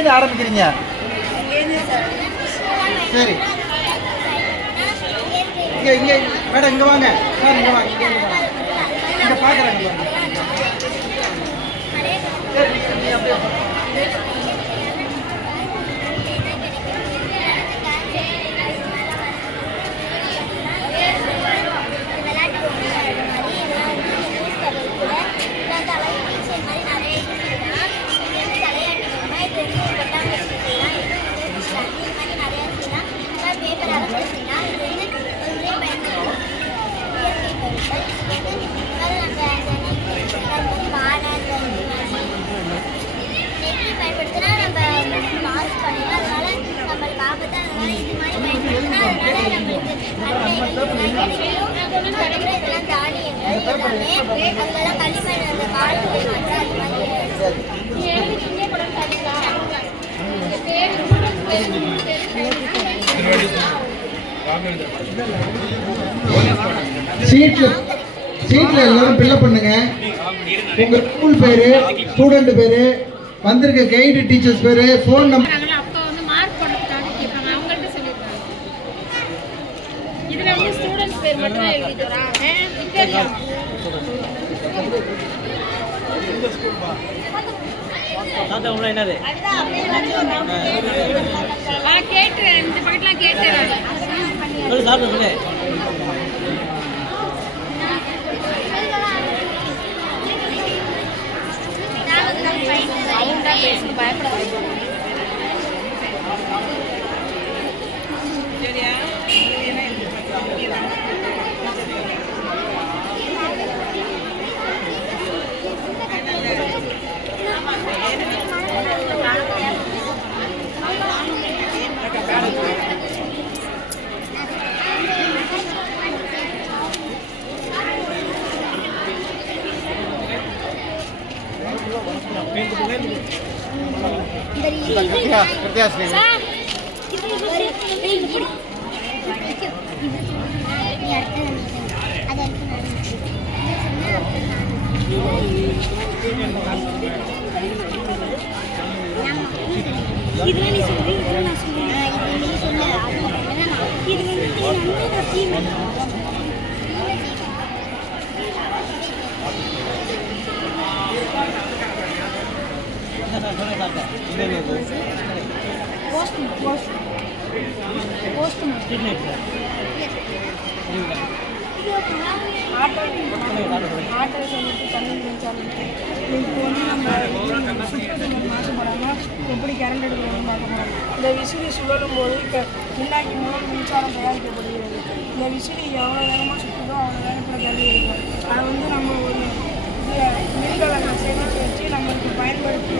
எங்கேருந்து ஆரம்பிக்கிறீங்க? சரி இங்கே மேடம் இங்கே வாங்க சார், இங்கே வாங்க, இங்கே பார்க்குறாங்க சரி நீங்கள் அப்படியே சீட்ல எல்லாரும் ஃபில்அப் பண்ணுங்க. உங்க ஸ்கூல் பேரு, ஸ்டூடெண்ட் பேரு, வந்திருக்க கைடு டீச்சர்ஸ் பேரு, ஃபோன் நம்பர். அப்போ வந்து மார்க் போடுறதுக்காக கேட்பாங்க, அவங்கள்ட்ட சொல்லிருக்காங்க. இதுல வந்து ஸ்டூடெண்ட்ஸ் பேர் மட்டும் தான் எழுதிட்டு வராங்க. என்னது கேட்டு இந்த பக்கத்துல கேட்டு எப்படி கரண்ட் எடுக்கணும்னு பார்க்க போகிறோம். இந்த விசிறி சுழலும் போது முன்னாடி மூலம் மின்சாரம் தயாரிக்கப்படுகிறது. இந்த விசிறி எவ்வளோ வேகமாக சுற்றுதோ அவ்வளோ வேகத்தில் கல்வி இருக்கும். அதை வந்து நம்ம ஒரு மின்கலனை சேமித்து வச்சு நம்மளுக்கு பயன்படுத்தி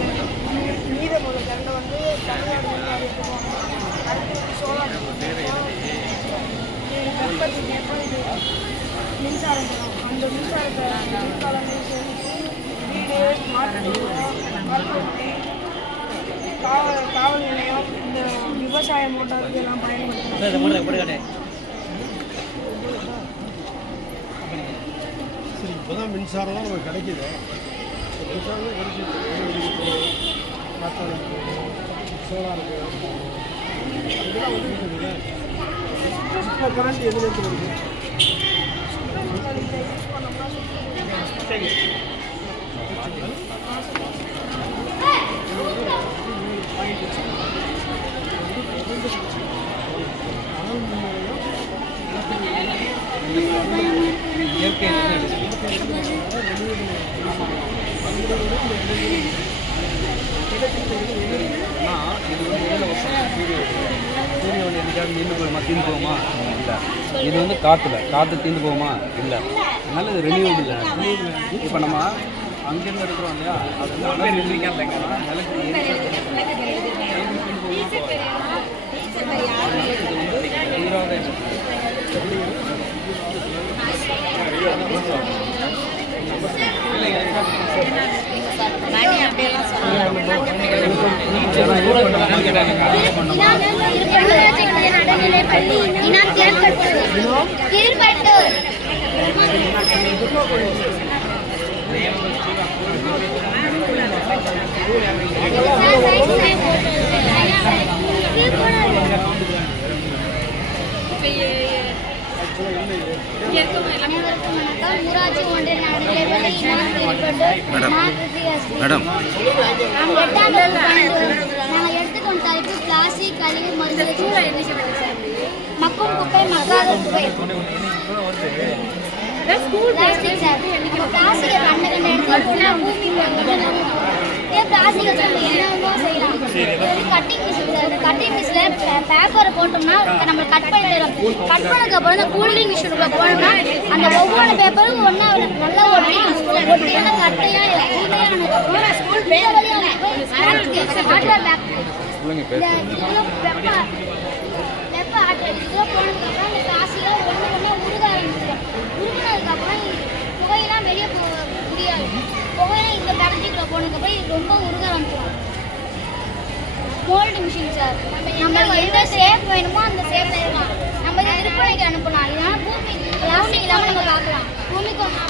மீதமுள்ள கரண்டை வந்து தனியார் மின்சாரம் எடுத்துக்குவாங்க. அடுத்து சோலார் வெப்பத்துக்கு எப்போ இது மின்சாரம் தரும். அந்த மின்சாரத்தை மின்கலனை சேமித்து வீடு, மருத்துவமனை, காவல் நிலையம், இந்த விவசாய மோட்டாருக்கு எல்லாம் பயன்படுத்தலாம். இப்போதான் மின்சாரம்லாம் நமக்கு கிடைக்குது. மின்சாரம் கிடைச்சிது, சோலாருக்கு இதெல்லாம் வந்துருக்குது. கரண்ட் எதுலேருந்து வருது? தீர்ந்து போகுமா இல்லை, இது வந்து காற்று தீர்ந்து போகுமா இல்லை, அதனால இது ரெனியூபிள் இல்லை. இப்போ நம்ம அங்கேருந்து எடுக்கிறோம் இல்லையா, அது வந்து ஊராட்சி ஒன்றிய நடைபெறும் நாங்கள் எடுத்துக்கொண்ட தலைப்பு பிளாஸ்டிக் கழிவு மருந்து மக்கும் குப்பை மக்காத குப்பை பிளாஸ்டிக் சார் பிளாஸ்டிக்கை கண்ட இடத்துல பூமி பிளாஸ்டிக்கை என்னென்னமோ செய்யலாம் கட்டிங் மிஷின் சார் கட்டிங் மிஷினில் பேப்பரை போட்டோம்னா நம்ம கட் பண்ணி தரும் கட் பண்ணதுக்கப்புறம் அந்த கூலிங் மிஷினுக்குள்ள போனோம்னா அந்த ஒவ்வொரு பேப்பரும் ஒன்றா நல்லா ஒட்டியான கட்டையாக கூலையானதுக்கப்புறம் வெப்ப ஆற்றல் இதெல்லாம் போனதுக்கப்புறம் அந்த பிளாஸ்டிக்கெல்லாம் ஒன்று ஒன்றா உருக ஆரம்பிச்சிடும் உருகினதுக்கப்புறம் புகையெல்லாம் வெளியே போக முடியாது புகையெல்லாம் இந்த பேட்டரிக்குள்ள போனதுக்கப்புறம் இது ரொம்ப உருக ஆரம்பிச்சிடும் மோல்டு மிஷின் சார் நம்ம எந்த ஷேப் வேணுமோ அந்த ஷேப்பில் இருக்கலாம் நம்ம இதை விற்பனைக்கு அனுப்பலாம் இதனால் பூமி பிளாஸ்டிக் இல்லாமல் நம்ம பார்க்கலாம் பூமிக்கு ஒன்றா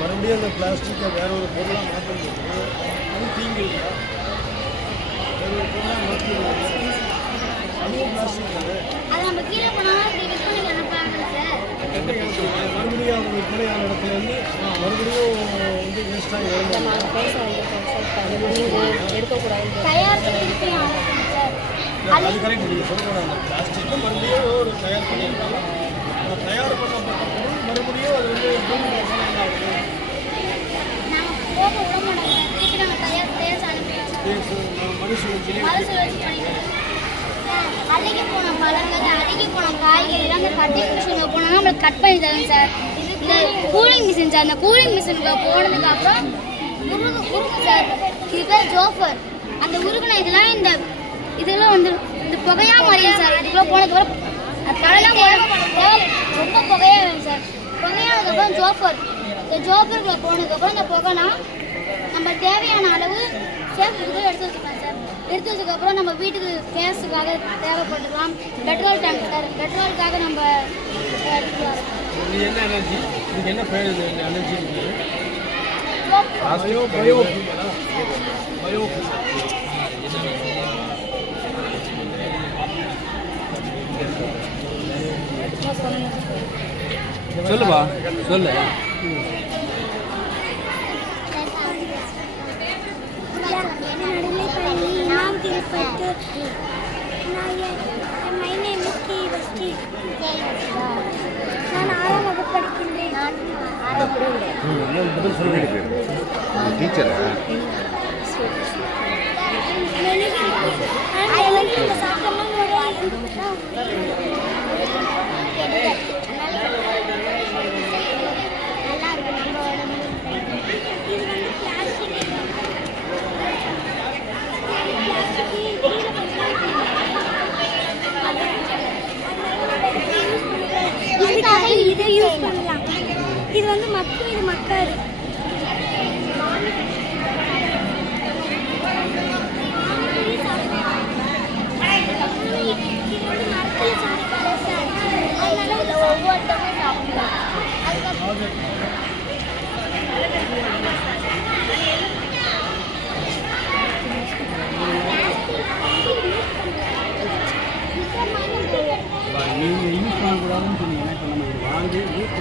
மறுபடியும் அந்த பிளாஸ்டிக்கை வேற ஒரு பொருளாக மாற்றுறது அது தீங்கு இல்லையா வேற ஒரு பொருளாக மாற்றி அதுவும் பிளாஸ்டிக் அது நம்ம கீழே போனால் விற்பனைக்கு அனுப்புறாங்க சார் மறுபடியும் அவங்க விற்பனையான இடத்துல வந்து மறுபடியும் வந்து வேஸ்ட்டாக தயாரித்து விற்பனை ஆகும் சார் அது கரெக்ட் நீங்கள் சொல்லுங்கள் அந்த பிளாஸ்டிக்கை மறுபடியும் ஒரு தயார் பண்ணியிருக்காங்க தயார் பண்ணப்பட்ட பொருள் மறுபடியும் அது வந்து நாங்கள் போக விட மாட்டோம் திருப்பி நாங்கள் தயாரித்து அனுப்பிடுவோம் மறுசுழற்சி பண்ணிக்கிறோம் அழுகி போன பழங்கள் அழுகி போன காய்கறிலாம் அந்த கட்டிங் மிஷினில் போனோம்னா நம்மளுக்கு கட் பண்ணி தரும் சார் இந்த கூலிங் மிஷின் சார் அந்த கூலிங் மிஷினுக்கு போனதுக்கப்புறம் உருகு சார் இது பேர் ஜோஃபர் அந்த உருகுன இதெல்லாம் வந்து இந்த புகையாக மாறியும் சார் இதுக்குள்ளே போனதுக்கப்புறம் பழம்லாம் ரொம்ப புகையாக வேணும் சார் புகையானதுக்கப்புறம் ஜோஃபர் இந்த ஜோஃபருக்குள்ளே போனதுக்கப்புறம் இந்த புகைனா நம்ம தேவையான அளவு சேஃப் எடுத்து வச்சுக்கலாம் சார் எடுத்து வச்சதுக்கப்புறம் நம்ம வீட்டுக்கு கேஸுக்காக தேவைப்பட்டுக்கலாம் பெட்ரோல் டேங்க் சார் பெட்ரோலுக்காக நம்ம எடுத்துக்கலாம் இது என்ன எனர்ஜி இதுக்கு என்ன பேர் எனர்ஜி சொல்லுப்பா சொல்லு My name is Kivasti. நான் 6ஆம் வகுப்பு படிக்கின்றேன். டீச்சர் சாப்பிடலாம் இதை யூஸ் பண்ணலாம் இது வந்து மக்கும் இது மக்காது ஒவ்வொருத்தமே சாப்பிடலாம் நீங்கள் யூஸ் பண்ணக்கூடாதுன்னு சொன்னீங்கன்னா இப்போ நம்ம இது வாங்கி யூஸ்